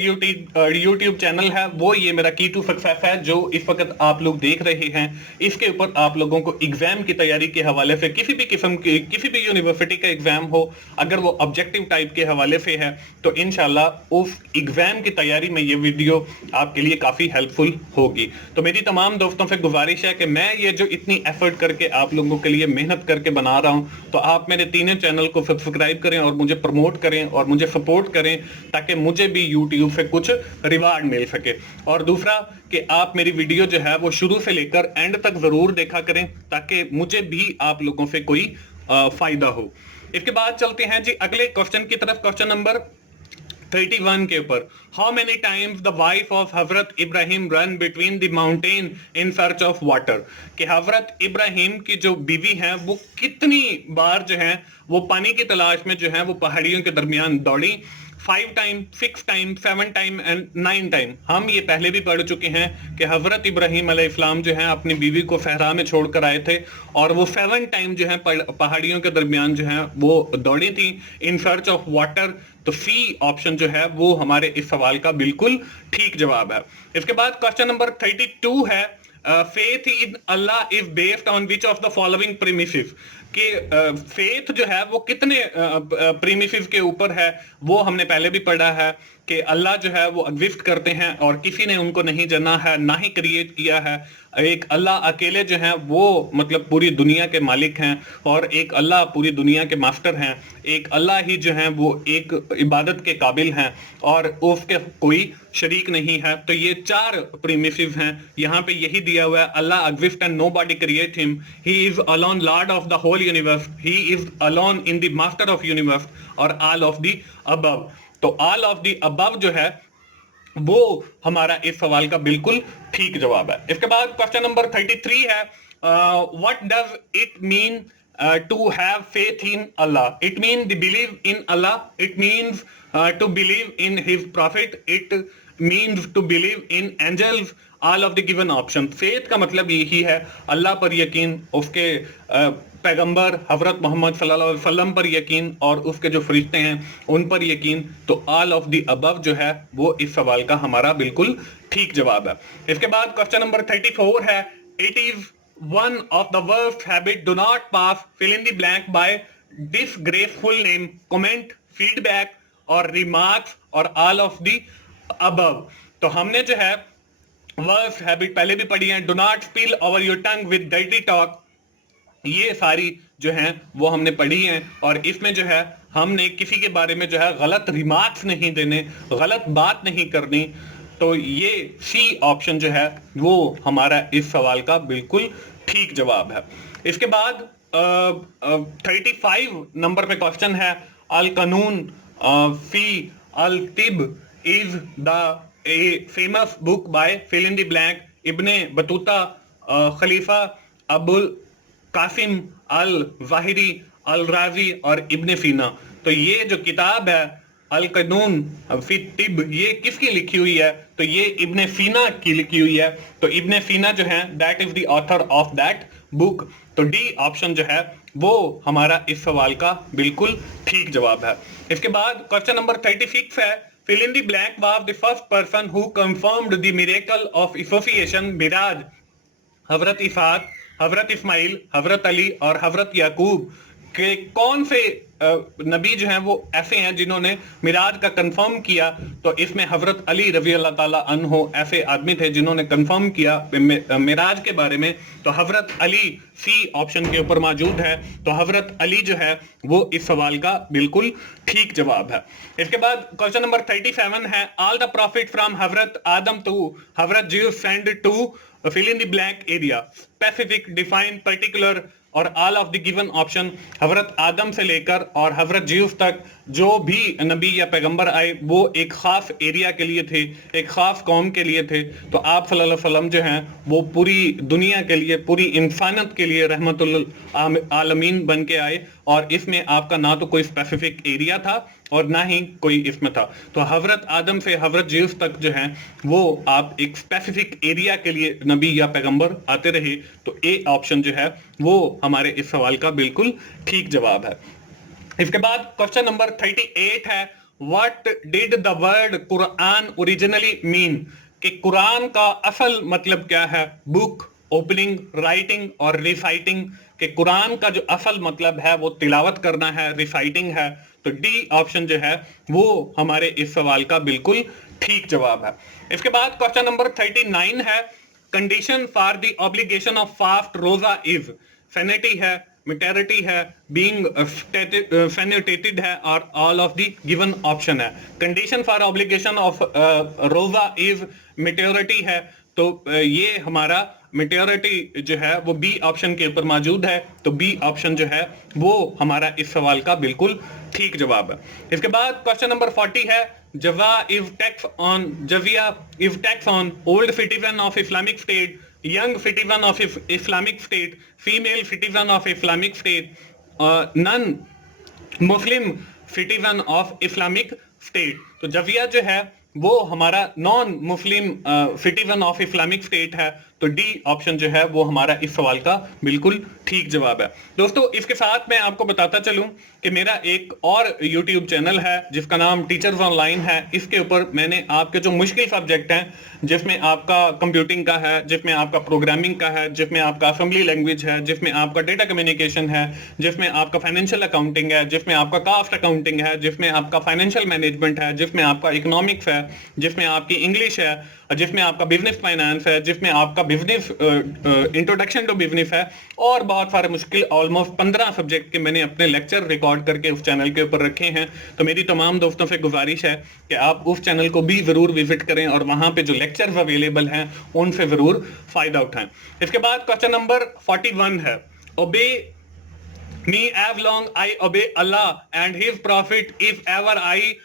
YouTube चैनल है वो ये मेरा की टू सक्सेस है, जो इस वक्त आप लोग देख रहे हैं। इसके ऊपर आप लोगों को एग्जाम की तैयारी के हवाले से किसी भी किस्म की किसी भी यूनिवर्सिटी का एग्जाम हो, अगर वो ऑब्जेक्टिव टाइप के हवाले से है तो इंशाल्लाह उस एग्जाम की तैयारी में ये वीडियो आपके लिए काफी हेल्पफुल होगी। तो मेरी तमाम दोस्तों से गुजारिश है कि मैं ये जो इतनी एफर्ट करके आप लोगों के लिए मेहनत करके बना रहा हूं तो आप मेरे तीनों चैनल को सब्सक्राइब करें और मुझे प्रमोट करें और मुझे सपोर्ट करें ताकि मुझे भी YouTube से कुछ रिवार्ड मिल सके। और दूसरा कि आप मेरी वीडियो जो है वो शुरू से लेकर एंड तक जरूर देखा करें ताकि मुझे भी आप लोगों से कोई फायदा हो। इसके बाद चलते हैं जी अगले क्वेश्चन की तरफ, क्वेश्चन नंबर 31 के ऊपर, how many times the wife of Hazrat Ibrahim run between the mountain in search of water. कि हजरत इब्राहिम की जो बीवी है वो कितनी बार जो है वो पानी की तलाश में जो है वो पहाड़ियों के दरमियान दौड़ी? 5 time, 6 time, 7 time and 9 time. हम ये पहले भी पढ़ चुके हैं कि हजरत इब्राहिम अलैहिस्सलाम जो है अपनी बीवी को सहरा में छोड़ कर आए थे और वो 7 टाइम जो है पहाड़ियों के दरमियान जो है वो दौड़ी थी इन सर्च ऑफ वाटर। तो सी ऑप्शन जो है वो हमारे इस सवाल का बिल्कुल ठीक जवाब है। इसके बाद क्वेश्चन नंबर 32 है, faith in Allah is based on which of the following premises. कि फेथ जो है वो कितने प्रीमिसेस के ऊपर है वो हमने पहले भी पढ़ा है कि अल्लाह जो है वो एग्जिस्ट करते हैं और किसी ने उनको नहीं जाना है ना ही क्रिएट किया है। एक अल्लाह अकेले जो हैं वो मतलब पूरी दुनिया के मालिक हैं और एक अल्लाह पूरी दुनिया के मास्टर हैं। एक अल्लाह ही जो हैं वो एक इबादत के काबिल हैं और उसके कोई शरीक नहीं है। तो ये 4 प्रीमिसेस हैं। यहाँ पे यही दिया हुआ है, Allah exist and nobody create him, he is alone lord of the whole universe, he is alone in the master of universe और ऑल ऑफ द अबव। तो ऑल ऑफ द अबव जो है वो हमारा इस सवाल का बिल्कुल ठीक जवाब है। इसके बाद क्वेश्चन नंबर 33 है, what does it mean to have faith in Allah. It mean the believe in Allah, it means to believe in his prophet, it means to believe in angels, all of the given option. Faith का मतलब यही है अल्लाह पर यकीन, उसके पैगंबर हजरत मोहम्मद सल्लल्लाहु अलैहि वसल्लम पर यकीन और उसके जो फरिश्ते हैं उन पर यकीन। तो ऑल ऑफ द अबव जो है वो इस सवाल का हमारा बिल्कुल ठीक जवाब है। इसके बाद क्वेश्चन नंबर 34 है, it is one of the worst habit, do not pass fill in the blank by disgraceful name, comment, feedback or remarks or all of the above. तो हमने जो है वर्स्ट हैबिट पहले भी पढ़ी है, do not spill over your tongue with dirty talk, ये सारी जो हैं वो हमने पढ़ी हैं, और इसमें जो है हमने किसी के बारे में जो है गलत रिमार्क्स नहीं देने, गलत बात नहीं करनी। तो ये सी ऑप्शन जो है वो हमारा इस सवाल का बिल्कुल ठीक जवाब है। इसके बाद 35 नंबर पे क्वेश्चन है, Al Qanun fi al Tibb is the a famous book by fill in the blank, Ibn Batuta, Khalifa Abul Qasim al Zahiri, Al Razi और इब्ने सीना। तो ये जो किताब है अल कानून फी तिब, ये किसकी लिखी हुई है? तो ये इब्ने सीना की लिखी हुई है। तो इब्ने सीना जो है that is the author of that book. तो डी ऑप्शन जो है वो हमारा इस सवाल का बिल्कुल ठीक जवाब है। इसके बाद क्वेश्चन नंबर 36 है, fill in the blank was the first person who confirmed the miracle of association Miraj, Hazrat Isaac, हजरत इस्माइल, हजरत अली और हजरत याकूब के कौन से नबी जो हैं वो ऐसे हैं जिन्होंने मिराज का कंफर्म किया? तो इसमें हजरत अली रजी अल्लाह ताला अन्हो ऐसे आदमी थे जिन्होंने कंफर्म किया मिराज के बारे में। तो हजरत अली सी ऑप्शन के ऊपर मौजूद है। तो हजरत अली जो है वो इस सवाल का बिल्कुल ठीक जवाब है। इसके बाद क्वेश्चन नंबर 37 है, ऑल द प्रॉफिट फ्रॉम हजरत आदम टू हजरत Jesus send to fill in the blank area, specific, define, particular और all of the given option। हजरत आदम से लेकर और हजरत जीसस तक जो भी नबी या पैगंबर आए वो एक खास एरिया के लिए थे, एक खास कौम के लिए थे। तो आप सल्लल्लाहु अलैहि वसल्लम जो हैं वो पूरी दुनिया के लिए, पूरी इंसानियत के लिए रहमतुल आलमीन बन के आए, और इसमें आपका ना तो कोई स्पेसिफिक एरिया था और ना ही कोई इसमें था। तो हजरत आदम से हजरत जीसस तक जो है वो आप एक स्पेसिफिक एरिया के लिए नबी या पैगंबर आते रहे। तो ए ऑप्शन जो है वो हमारे इस सवाल का बिल्कुल ठीक जवाब है। इसके बाद क्वेश्चन नंबर 38 है, what did the word Quran originally mean, कि कुरान का असल मतलब क्या है? बुक, ओपनिंग, राइटिंग और रिसाइटिंग। कि कुरान का जो असल मतलब है वो तिलावत करना है, रिसाइटिंग है। तो डी ऑप्शन जो है वो हमारे इस सवाल का बिल्कुल ठीक जवाब है। इसके बाद क्वेश्चन नंबर 39 है, condition for the obligation of fast रोजा इज, फेनेटी है, मेटरिटी है, बीइंग फेनेटेटेड है और all of the given option है। कंडीशन फॉर ऑब्लिगेशन ऑफ रोजा इज मेटरिटी है। तो ये हमारा मेटोरिटी जो है वो बी ऑप्शन के ऊपर मौजूद है। तो बी ऑप्शन जो है वो हमारा इस सवाल का बिल्कुल ठीक जवाब है। इसके बाद क्वेश्चन नंबर 40 है, जवा इज टैक्स ऑन, जविया is tax on old citizen of Islamic state, young citizen of Islamic state, female citizen of Islamic state, non Muslim citizen of Islamic state. तो जविया जो है वो हमारा non Muslim citizen of Islamic state है। तो D option जो है वो हमारा इस सवाल का बिल्कुल ठीक जवाब है। दोस्तों इसके साथ मैं आपको बताता चलूं कि मेरा एक और YouTube चैनल है जिसका नाम टीचर्स ऑनलाइन है। इसके ऊपर मैंने आपके जो मुश्किल सब्जेक्ट हैं, जिसमें आपका कंप्यूटिंग का है, जिसमें आपका प्रोग्रामिंग का है, जिसमें आपका असेंबली लैंग्वेज है, जिसमें आपका डेटा कम्युनिकेशन है, जिसमें आपका फाइनेंशियल अकाउंटिंग है, जिसमें आपका कास्ट अकाउंटिंग है, जिसमें आपका फाइनेंशियल मैनेजमेंट है, जिसमें आपका इकोनॉमिक्स है, जिसमें आपकी इंग्लिश है, जिसमें आपका बिजनेस फाइनेंस है, जिसमें आपका बिजनेस इंट्रोडक्शन टू बिजनेस है, और बहुत सारे मुश्किल ऑलमोस्ट 15 सब्जेक्ट के मैंने अपने लेक्चर रिकॉर्ड करके उस चैनल के ऊपर रखे हैं। तो मेरी तमाम दोस्तों से गुजारिश है कि आप उस चैनल को भी जरूर विजिट करें और वहां पे जो लेक्चर्स अवेलेबल हैं उनसे जरूर फायदा उठाएं। इसके बाद क्वेश्चन नंबर 41 है, ओबे me as long I obey Allah and his prophet, if ever I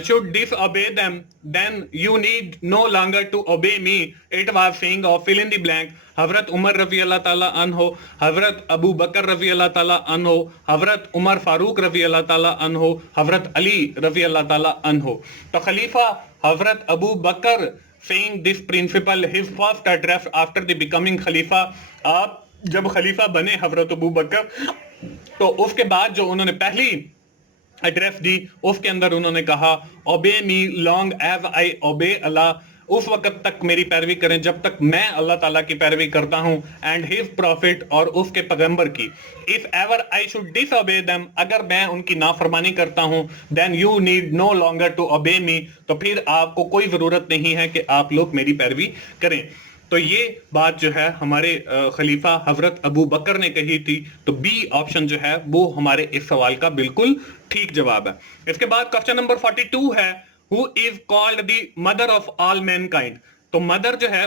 should disobey them, then you need no longer to obey me. It was saying of fill in the blank, हजरत उमर रजी अल्लाह ताला अन्हो, हजरत अबू बकर रजी अल्लाह ताला अन्हो, हजरत उमर फारूक रजी अल्लाह ताला अन्हो, हजरत अली रजी अल्लाह ताला अन्हो। तो खलीफा हजरत अबू बकर saying this principle, his first address after the becoming खलीफा, आप जब खलीफा बने हजरत अबू बकर, तो उसके बाद जो उन्होंने पहली एड्रेस दी उसके अंदर उन्होंने कहा, ओबे मी लॉन्ग एज आई ओबे अल्लाह, उस वक्त तक मेरी पैरवी करें जब तक मैं अल्लाह ताला की पैरवी करता हूं एंड हिज प्रॉफिट और उसके पैगंबर की। If ever I should disobey them, अगर मैं उनकी नाफरमानी करता हूं, then you need no longer to obey me, तो फिर आपको कोई जरूरत नहीं है कि आप लोग मेरी पैरवी करें। तो ये बात जो है हमारे खलीफा हजरत अबू बकर ने कही थी। तो बी ऑप्शन जो है वो हमारे इस सवाल का बिल्कुल ठीक जवाब है। इसके बाद क्वेश्चन नंबर 42 है, who is called the mother of all Mankind. तो मदर जो है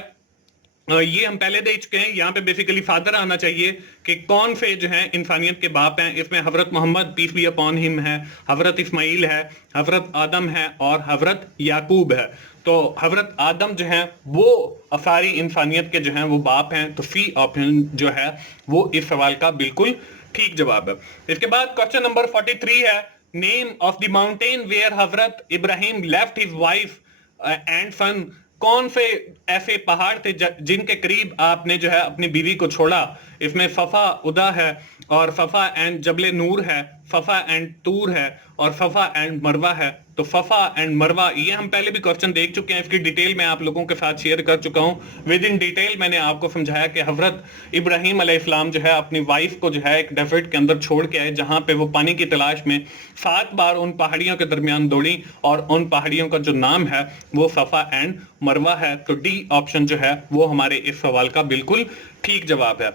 ये हम पहले देख चुके हैं, यहाँ पे बेसिकली फादर आना चाहिए कि कौन से जो है इंसानियत के बाप हैं। इसमें हजरत Muhammad peace be upon him है, हजरत इस्माइल है, हजरत आदम है और हजरत याकूब है। तो हजरत आदम जो है वो सारी इंसानियत के जो है वो बाप हैं। तो सी ऑप्शन जो है वो इस सवाल का बिल्कुल ठीक जवाब है। इसके बाद क्वेश्चन नंबर 43 है, name of the mountain where Hazrat Ibrahim left his wife and son. कौन से ऐसे पहाड़ थे जिनके करीब आपने जो है अपनी बीवी को छोड़ा। इसमें सफा उदा है और सफा एंड जबले नूर है, सफा एंड तूर है और सफा एंड मरवा है। तो सफा एंड मरवा ये हम पहले भी क्वेश्चन देख चुके हैं, इसकी डिटेल मैं आप लोगों के साथ शेयर कर चुका हूं। विद इन डिटेल मैंने आपको समझाया कि हजरत इब्राहिम अलैहिस्सलाम जो है अपनी वाइफ को जो है एक डेजर्ट के अंदर छोड़ के आए, जहां पे वो पानी की तलाश में 7 बार उन पहाड़ियों के दरमियान दौड़ी और उन पहाड़ियों का जो नाम है वो सफा एंड मरवा है। तो डी ऑप्शन जो है वो हमारे इस सवाल का बिल्कुल ठीक जवाब है।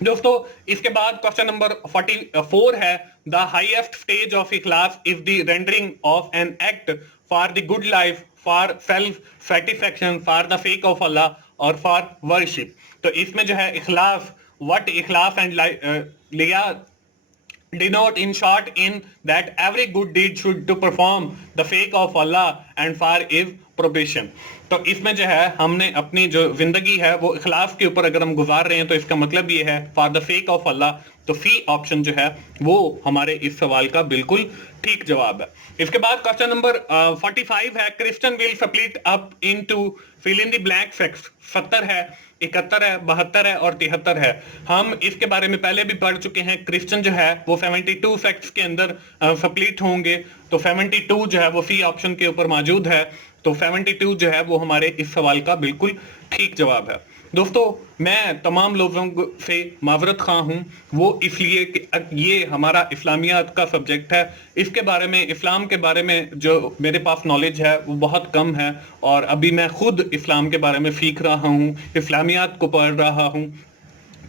दोस्तों इसके बाद क्वेश्चन नंबर 44 है, the highest stage of ikhlas is the rendering of an act for the good life, for self satisfaction, for the sake of Allah और फॉर वर्शिप। तो इसमें जो है इखलास, व्हाट इखलास एंड लिया denote in short in that every good deed should to perform the fake of Allah and for his probation। तो इसमें जो है हमने अपनी जो जिंदगी है वो इखलास के ऊपर अगर हम गुजार रहे हैं तो इसका मतलब ये है फॉर द फेक ऑफ अल्लाह। तो सी ऑप्शन जो है वो हमारे इस सवाल का बिल्कुल ठीक जवाब है। इसके बाद क्वेश्चन नंबर 45 है, Christian will split up into fill in the blank facts. 70 है, 71 है, 72 है और 73 है। हम इसके बारे में पहले भी पढ़ चुके हैं। क्रिश्चियन जो है वो 72 फैक्ट्स के अंदर स्प्लिट होंगे। तो 72 जो है वो सी ऑप्शन के ऊपर मौजूद है। तो 72 जो है वो हमारे इस सवाल का बिल्कुल ठीक जवाब है। दोस्तों मैं तमाम लोगों से मावरत खा हूँ, वो इसलिए कि ये हमारा इस्लामियात का सब्जेक्ट है। इसके बारे में, इस्लाम के बारे में जो मेरे पास नॉलेज है वो बहुत कम है और अभी मैं खुद इस्लाम के बारे में सीख रहा हूँ, इस्लामियात को पढ़ रहा हूँ।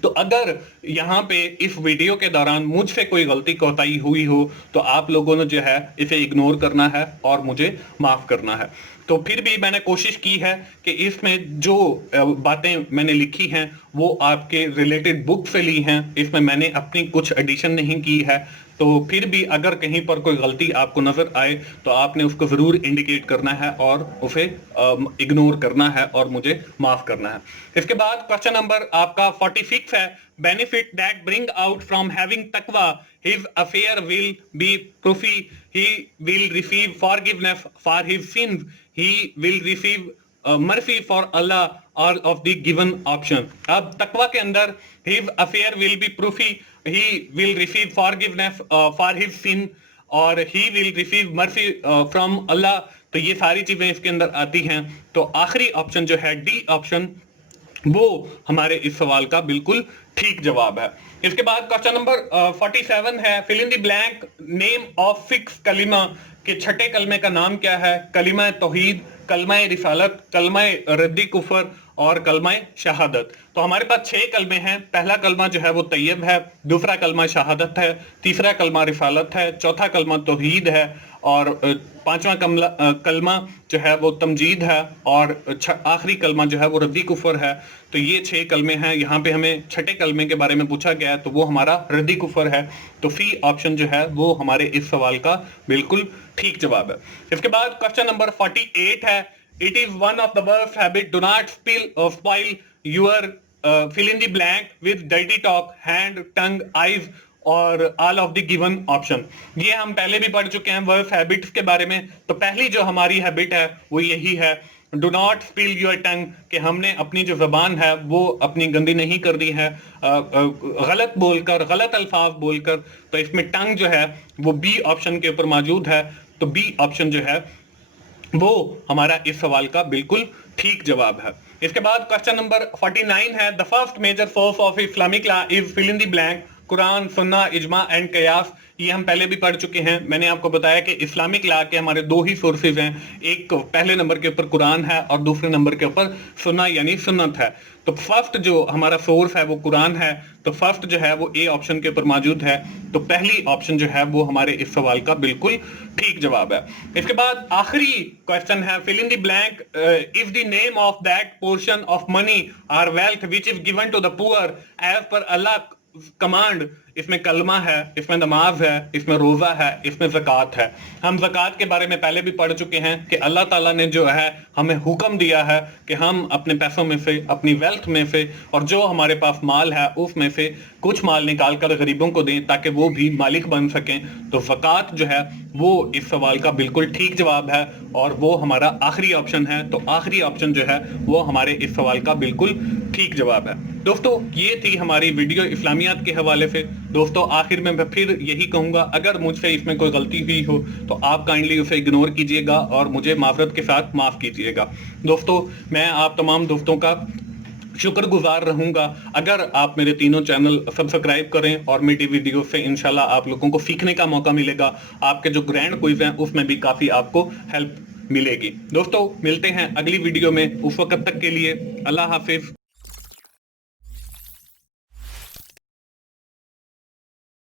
तो अगर यहाँ पे इस वीडियो के दौरान मुझसे कोई गलती कोताही हुई हो तो आप लोगों ने जो है इसे इग्नोर करना है और मुझे माफ़ करना है। तो फिर भी मैंने कोशिश की है कि इसमें जो बातें मैंने लिखी हैं वो आपके रिलेटेड बुक से ली हैं, इसमें मैंने अपनी कुछ एडिशन नहीं की है। तो फिर भी अगर कहीं पर कोई गलती आपको नजर आए तो आपने उसको जरूर इंडिकेट करना है और उसे इग्नोर करना है और मुझे माफ करना है। इसके बाद क्वेश्चन नंबर आपका 46 है, benefit that bring out from having taqwa his affair will be proofy, he will receive forgiveness for his sins, he will receive mercy for Allah और ऑफ द गिवन ऑप्शन। अब तकवा के अंदर his affair will be proofy, he will receive forgiveness for his sin और he will receive mercy from Allah। तो ये सारी चीजें इसके अंदर आती हैं। तो आखिरी ऑप्शन जो है डी ऑप्शन वो हमारे इस सवाल का बिल्कुल ठीक जवाब है। इसके बाद क्वेश्चन नंबर 47 है, fill in the blank name of 6 कलिमा के छठे कलमे का नाम क्या है। कलिमा तौहीद, कलमा रिसालत, कलमा रद्दी कुफर और कलमा शहादत। तो हमारे पास 6 कलमे हैं। पहला कलमा जो है वो तैयब है, दूसरा कलमा शहादत है, तीसरा कलमा रिसालत है, चौथा कलमा तौहीद है और पांचवा कलमा जो है वो तमजीद है और आखिरी कलमा जो है वो रद्दी कुफर है। तो ये 6 कलमे हैं। यहाँ पे हमें छठे कलमे के बारे में पूछा गया है तो वो हमारा रद्दी कुफर है। तो सी ऑप्शन जो है वो हमारे इस सवाल का बिल्कुल ठीक जवाब है। इसके बाद क्वेश्चन नंबर 48 है, it is one of the worst habit, do not spoil your fill in the blank with dirty talk, hand, tongue, eyes और all of the given option। ये हम पहले भी पढ़ चुके हैं वर्स्ट हैबिट्स के बारे में। तो पहली जो हमारी हैबिट है वो यही है, do not spill your tongue, कि हमने अपनी जो जबान है वो अपनी गंदी नहीं कर दी है गलत बोलकर, गलत अल्फाज बोलकर। तो इसमें टंग जो है वो बी ऑप्शन के ऊपर मौजूद है। तो बी ऑप्शन जो है वो हमारा इस सवाल का बिल्कुल ठीक जवाब है। इसके बाद क्वेश्चन नंबर 49 है, the first major source of Islamic law is fill in the blank, Quran, सुन्ना, इजमा एंड कयास। ये हम पहले भी पढ़ चुके हैं। मैंने आपको बताया कि इस्लामिक लॉ के हमारे दो ही सोर्सेज हैं, एक पहले नंबर के ऊपर कुरान है और दूसरे नंबर के ऊपर सुन्ना यानी सुन्नत है। तो फर्स्ट जो हमारा सोर्स है वो कुरान है, तो फर्स्ट जो है वो ए ऑप्शन के ऊपर मौजूद है। तो पहली ऑप्शन जो है वो हमारे इस सवाल का बिल्कुल ठीक जवाब है। इसके बाद आखिरी क्वेश्चन है, fill in the blank if the name of that portion of money और wealth which is given to the poor as per Allah command. इसमें कलमा है, इसमें नमाज है, इसमें रोजा है, इसमें ज़कात है। हम ज़कात के बारे में पहले भी पढ़ चुके हैं कि अल्लाह ताला ने जो है हमें हुक्म दिया है कि हम अपने पैसों में से, अपनी वेल्थ में से और जो हमारे पास माल है उसमें से कुछ माल निकाल कर गरीबों को दें ताकि वो भी मालिक बन सकें। तो ज़कात जो है वो इस सवाल का बिल्कुल ठीक जवाब है और वो हमारा आखिरी ऑप्शन है। तो आखिरी ऑप्शन जो है वो हमारे इस सवाल का बिल्कुल ठीक जवाब है। दोस्तों ये थी हमारी वीडियो इस्लामियात के हवाले से। दोस्तों आखिर में मैं फिर यही कहूंगा, अगर मुझसे इसमें कोई गलती हुई हो तो आप काइंडली उसे इग्नोर कीजिएगा और मुझे माफ़रत के साथ माफ़ कीजिएगा। दोस्तों मैं आप तमाम दोस्तों का शुक्रगुजार रहूंगा अगर आप मेरे तीनों चैनल सब्सक्राइब करें और मेरी वीडियो से इंशाल्लाह आप लोगों को सीखने का मौका मिलेगा। आपके जो ग्रैंड क्विज हैं उसमें भी काफ़ी आपको हेल्प मिलेगी। दोस्तों मिलते हैं अगली वीडियो में, उस वक्त तक के लिए अल्लाह हाफिज।